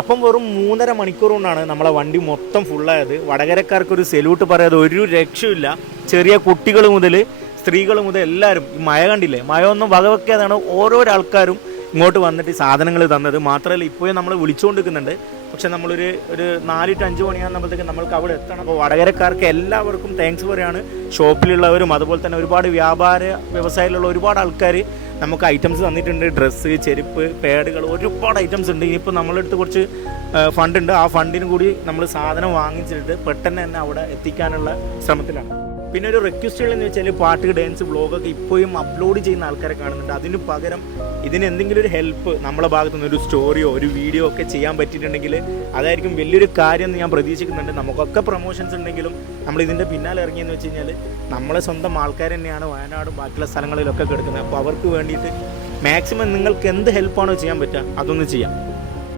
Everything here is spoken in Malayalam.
അപ്പം വെറും 3.5 മണിക്കൂർ കൊണ്ടാണ് നമ്മളെ വണ്ടി മൊത്തം ഫുള്ളായത്. വടകരക്കാർക്കൊരു സെല്യൂട്ട് പറയാതെ ഒരു രക്ഷയില്ല. ചെറിയ കുട്ടികൾ മുതൽ സ്ത്രീകൾ മുതൽ എല്ലാവരും. ഈ മഴ കണ്ടില്ലേ, മഴ ഒന്നും വകവെക്കാതാണ് ഓരോ ആൾക്കാരും ഇങ്ങോട്ട് വന്നിട്ട് ഈ സാധനങ്ങൾ തന്നത്. മാത്രമല്ല ഇപ്പോഴും നമ്മൾ വിളിച്ചുകൊണ്ടിരിക്കുന്നുണ്ട്. പക്ഷെ നമ്മളൊരു 4-5 മണിയാകുമ്പോഴത്തേക്ക് നമ്മൾക്ക് അവിടെ എത്തണം. അപ്പോൾ വടകരക്കാർക്ക് എല്ലാവർക്കും താങ്ക്സ് പറയാണ്. ഷോപ്പിലുള്ളവരും അതുപോലെ തന്നെ ഒരുപാട് വ്യാപാര വ്യവസായത്തിലുള്ള ഒരുപാട് ആൾക്കാർ നമുക്ക് ഐറ്റംസ് തന്നിട്ടുണ്ട്. ഡ്രസ്സ്, ചെരുപ്പ്, പാഡുകൾ, ഒരുപാട് ഐറ്റംസ് ഉണ്ട്. ഇനിയിപ്പോൾ നമ്മളെടുത്ത് കുറച്ച് ഫണ്ടുണ്ട്. ആ ഫണ്ടിനും കൂടി നമ്മൾ സാധനം വാങ്ങിച്ചിട്ട് പെട്ടെന്ന് തന്നെ അവിടെ എത്തിക്കാനുള്ള ശ്രമത്തിലാണ്. പിന്നെ ഒരു റിക്വസ്റ്റുകളെന്ന് വെച്ചാൽ പാട്ട്, ഡാൻസ്, വ്ളോഗൊക്കെ ഇപ്പോഴും അപ്ലോഡ് ചെയ്യുന്ന ആൾക്കാരെ കാണുന്നുണ്ട്. അതിന് പകരം ഇതിന് എന്തെങ്കിലും ഒരു ഹെൽപ്പ് നമ്മളെ ഭാഗത്തു നിന്ന് ഒരു സ്റ്റോറിയോ ഒരു വീഡിയോ ഒക്കെ ചെയ്യാൻ പറ്റിയിട്ടുണ്ടെങ്കിൽ അതായിരിക്കും വലിയൊരു കാര്യം എന്ന് ഞാൻ പ്രതീക്ഷിക്കുന്നുണ്ട്. നമുക്കൊക്കെ പ്രൊമോഷൻസ് ഉണ്ടെങ്കിലും നമ്മൾ ഇതിൻ്റെ പിന്നാലെ ഇറങ്ങിയെന്ന് വെച്ച് കഴിഞ്ഞാൽ നമ്മളെ സ്വന്തം ആൾക്കാർ തന്നെയാണ് വയനാടും ബാക്കിയുള്ള സ്ഥലങ്ങളിലൊക്കെ കിടക്കുന്നത്. അപ്പോൾ അവർക്ക് വേണ്ടിയിട്ട് മാക്സിമം നിങ്ങൾക്ക് എന്ത് ഹെൽപ്പാണോ ചെയ്യാൻ പറ്റുക അതൊന്ന് ചെയ്യാം.